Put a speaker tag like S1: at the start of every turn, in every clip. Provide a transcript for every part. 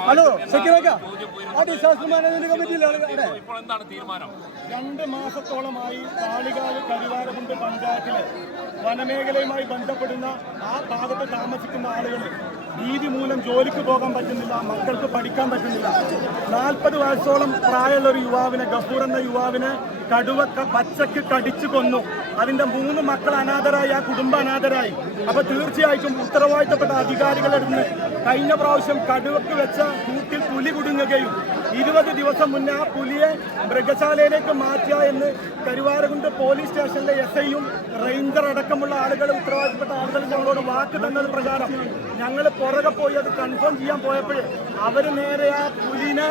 S1: Hello
S2: ഇപ്പോൾ എന്താണ് തീരുമാനം?
S3: രണ്ട് മാസത്തോളമായി കാളികാവ് കരുവാരകുണ്ട് പഞ്ചായത്തിലെ വനമേഖലയുമായി ബന്ധപ്പെടുന്ന ആ ഭാഗത്ത് താമസിക്കുന്ന ആളുകൾ ഭീതി മൂലം ജോലിക്ക് പോകാൻ പറ്റുന്നില്ല മക്കൾക്ക് പഠിക്കാൻ പറ്റുന്നില്ല. നാൽപ്പത് വയസ്സോളം പ്രായമുള്ള ഒരു യുവാവിനെ ഗഫൂർ എന്ന യുവാവിനെ കടുവ പച്ചക്ക് കടിച്ചു കൊന്നു. അതിന്റെ മൂന്ന് മക്കൾ അനാഥരായി ആ കുടുംബം അനാഥരായി. അപ്പൊ തീർച്ചയായിട്ടും ഉത്തരവാദിത്തപ്പെട്ട അധികാരികളുടെ നിന്ന് കഴിഞ്ഞ പ്രാവശ്യം കടുവക്ക് വെച്ച കൂട്ടിൽ പുലി കുടുങ്ങുകയും ഇരുപത് ദിവസം മുന്നേ ആ പുലിയെ മൃഗശാലയിലേക്ക് മാറ്റുക എന്ന് കരുവാരകുണ്ട് പോലീസ് സ്റ്റേഷനിലെ എസ് ഐയും റേഞ്ചർ അടക്കമുള്ള ആളുകൾ ഉത്തരവാദിത്തപ്പെട്ട ആളുകൾ ഞങ്ങളോട് വാക്ക് തന്നത് പ്രകാരം ഞങ്ങൾ പുറകെ പോയി അത് കൺഫേം ചെയ്യാൻ പോയപ്പോൾ അവർ നേരെ ആ പുലിനെ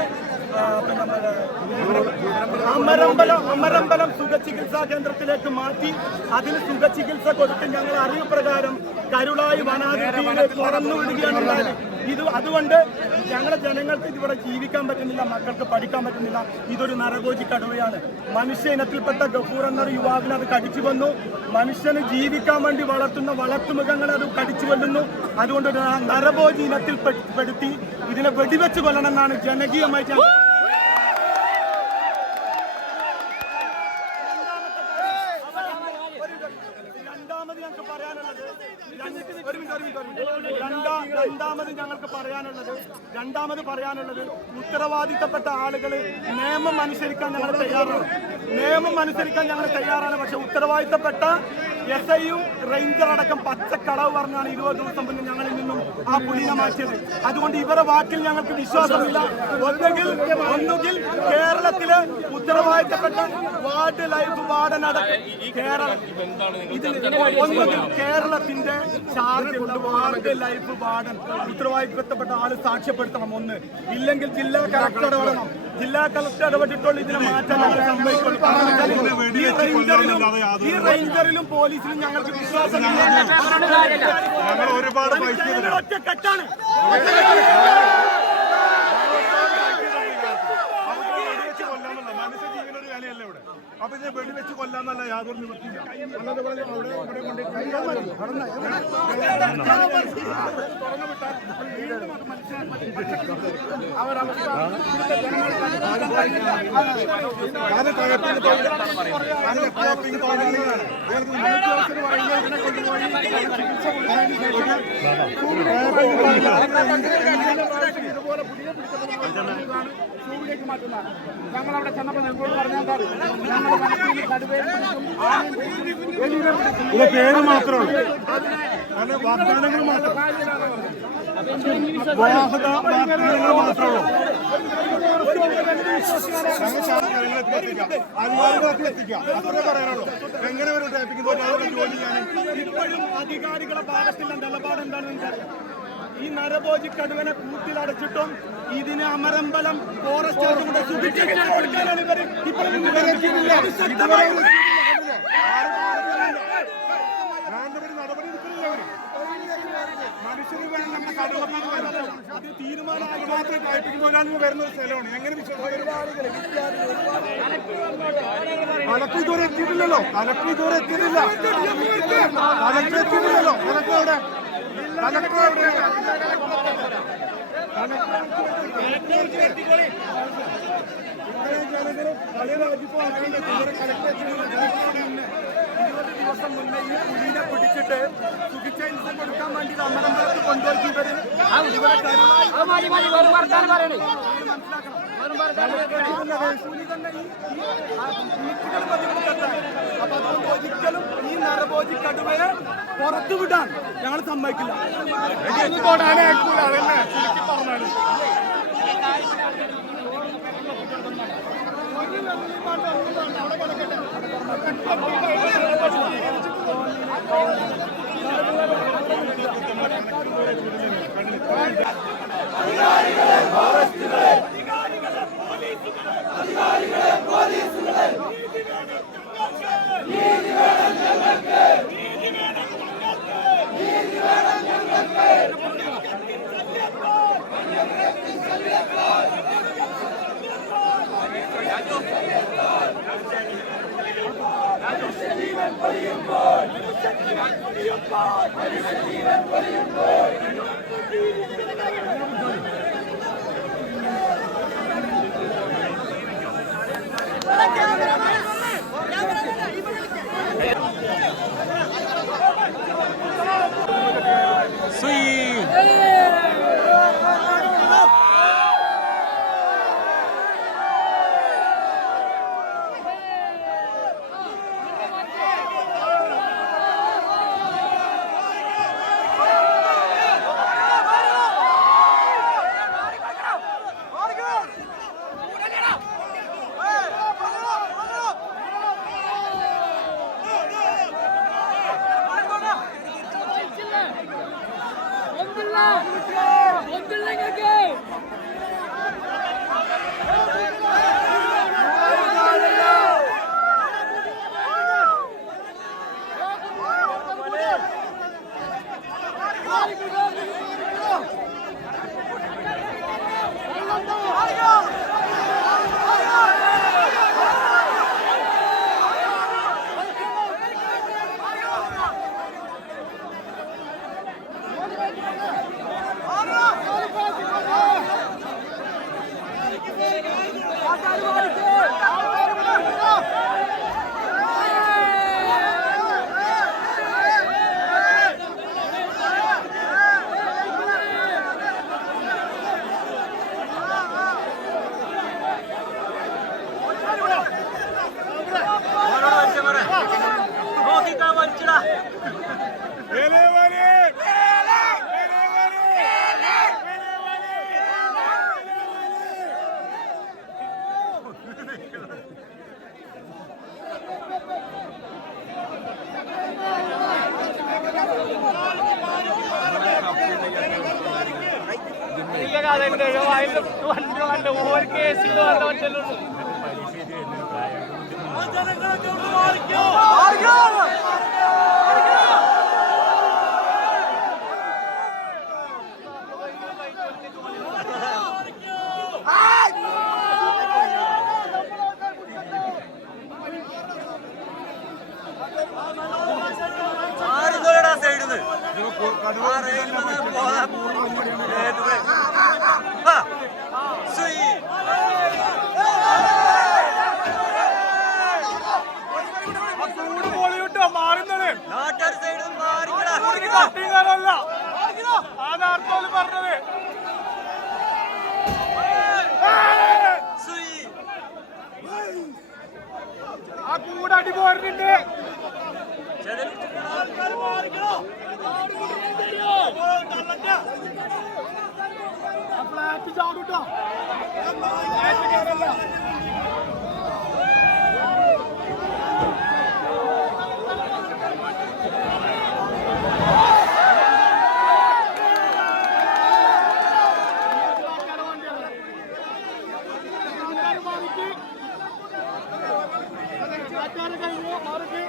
S3: അമരമ്പലം അമരമ്പലം സുഖചികിത്സാ കേന്ദ്രത്തിലേക്ക് മാറ്റി അതിന് സുഖചികിത്സ കൊടുത്ത് ഞങ്ങൾ അറിവ് പ്രകാരം കരുളായി വനാതിർത്തിയിൽ തുറന്നു വിടുകയാണ് ഇത് അതുകൊണ്ട് ഞങ്ങളെ ജനങ്ങൾക്ക് ഇതിവിടെ ജീവിക്കാൻ പറ്റുന്നില്ല മക്കൾക്ക് പഠിക്കാൻ പറ്റുന്നില്ല. ഇതൊരു നരകോജി കടുവയാണ് മനുഷ്യ ഇനത്തിൽപ്പെട്ട ഗഫൂർ എന്നൊരു യുവാവിനെ അത് കടിച്ചു വന്നു മനുഷ്യന് ജീവിക്കാൻ വേണ്ടി വളർത്തുന്ന വളർത്തുമൃഗങ്ങളെ അത് കടിച്ചു കൊല്ലുന്നു. അതുകൊണ്ട് നരഭോജി ഇനത്തിൽ പെടുത്തി ഇതിനെ വെടിവെച്ച് കൊല്ലണമെന്നാണ് ജനകീയമായിട്ട് ഞങ്ങൾ രണ്ടാമത് ഞങ്ങൾക്ക് പറയാനുള്ളത് രണ്ട് ഒരു മിനിറ്റ്, ഒരു മിനിറ്റ്, ഒരു മിനിറ്റ്. രണ്ടാ- രണ്ടാമത് ഞങ്ങൾക്ക് പറയാനുള്ളത് രണ്ടാമത് പറയാനുള്ളത് ഉത്തരവാദിത്തപ്പെട്ട ആളുകൾ നിയമം അനുസരിക്കാൻ ഞങ്ങൾ തയ്യാറാണ്. നിയമം അനുസരിക്കാൻ ഞങ്ങൾ തയ്യാറാണ്. പക്ഷെ ഉത്തരവാദിത്തപ്പെട്ട എസ് ഐയും റേഞ്ചർ അടക്കം പച്ചക്കളവ് പറഞ്ഞാണ് ഇരുപത് ദിവസം മുന്നേ ഞങ്ങളിൽ നിന്നും ആ പുലിനെ മാറ്റിയത്. അതുകൊണ്ട് ഇവരുടെ വാക്കിൽ ഞങ്ങൾക്ക് വിശ്വാസമില്ല. ഒന്നുകിൽ ഒന്നുകിൽ കേരളത്തിലെ ഉത്തരവാദിത്തപ്പെട്ട വാർഡ് ലൈഫ് വാർഡൻ അടക്കം കേരളം. ഒന്നുകിൽ കേരളത്തിന്റെ ചാർജ് വാർഡ് ലൈഫ് വാർഡൻ ഉത്തരവാദിത്തപ്പെട്ട ആൾ സാക്ഷ്യപ്പെടുത്തണം ഒന്ന്. ഇല്ലെങ്കിൽ ജില്ലാ കളക്ടർ ഇടപെടണം ജില്ലാ കളക്ടർ ഇടപെട്ടിട്ടുള്ള ഇതിനെ മാറ്റാൻ ഞങ്ങൾ റേഞ്ചറിലും ഈ റേഞ്ചറിലും പോലീസിലും ഞങ്ങൾക്ക് വിശ്വാസം ഒരുപാട് ഒറ്റക്കെട്ടാണ്
S4: അപ്പൊ ഇതിനെ വെടിവെച്ച് കൊല്ലാന്നല്ല യാതൊരു നിവൃത്തിയില്ല. അല്ലാതെ അവിടെ ഇവിടെ കൊണ്ട് കൈകാൽ മതി അവിടെ കാരണം ടൈപ്പിംഗ് തൊഴിലാളി- കാരണം ടൈപ്പിംഗ് തൊഴിലാളികളാണ് അയാൾക്ക് ഉദ്യോഗസ്ഥർ പറയുന്നത് ഇതിനെ കൊണ്ടുപോയി ചികിത്സ കൊടുത്തതിന് ശേഷം
S3: ഇതുപോലെ പുതിയ പിടിച്ചതാണ് സൂവിലേക്ക് മാറ്റുന്ന ഞങ്ങൾ അവിടെ ചെന്നപ്പോൾ ഞങ്ങളോട് പറഞ്ഞാൽ ഞങ്ങൾ കടുവയെ പിടിക്കും
S4: പേര് മാത്രമാണ്. വാഗ്ദാനങ്ങൾ മാത്രം. വാഹന വാഗ്ദാനങ്ങൾ മാത്രമേ ഉള്ളൂ. ഞങ്ങൾ ശാസ്ത്രജ്ഞരെ എത്തിക്കാം അനുവാദങ്ങളൊക്കെ എത്തിക്കാം അത്രേ എങ്ങനെ ഒരു ട്രാഫിക് തൊഴിലാളികളെ ജോലി ചെയ്യാൻ
S3: ഇപ്പോഴും അധികാരികളുടെ ഭാഗത്തുള്ള നിലപാട് എന്താണെന്ന് വെച്ചാൽ ഈ നരഭോജി കടുവനെ കൂട്ടിലടച്ചിട്ടും ഇതിന് അമരമ്പലം ഫോറസ്റ്റ് അത് തീരുമാനമായി
S4: മാത്രം ടൈപ്പിംഗ് തൊഴിലാളികൾ വരുന്ന ഒരു സ്ഥലമാണ്. എങ്ങനെ കലക്ടർ ഇതുവരെ എത്തിയിട്ടില്ലല്ലോ. കലക്ടർ ഇതുവരെ എത്തിയിട്ടില്ല. കലക്ടർ എത്തിയിട്ടില്ലല്ലോ. കലക്ടർ എവിടെ? കലക്ടർ എവിടെ?
S3: കളക്ടർ എത്തിയിട്ടില്ല. ഇരുപത് ദിവസം മുന്നേ ഈ പുലിനെ പിടിച്ചിട്ട് ചികിത്സ കൊടുക്കാൻ വേണ്ടി അമരമ്പലത്ത് കൊണ്ടുപോയി ഇവർ ഇവരെ അപ്പൊ ഒരിക്കലും ഈ നരഭോജി കടുവയെ പുറത്തു വിടാൻ ഞങ്ങൾ സമ്മതിക്കില്ല ജീവൻ പൊലിയുമ്പോൾ ജീവൻ പൊലിയുമ്പോൾ ജീവൻ പൊലിയുമ്പോൾ I'm go!
S5: Let's ഞങ്ങൾക്ക്
S1: ഒന്നില്ല ഒന്നില്ല നിങ്ങൾക്ക്
S5: അതാർത്തോൽ പറഞ്ഞത് ആ കൂടെ അടി പോരുന്നുണ്ട് ഫ്ലാറ്റ് ചാടൂട്ടോ ഫ്ലാറ്റ് കേറല്ല കഴിഞ്ഞു മാറിക്ക്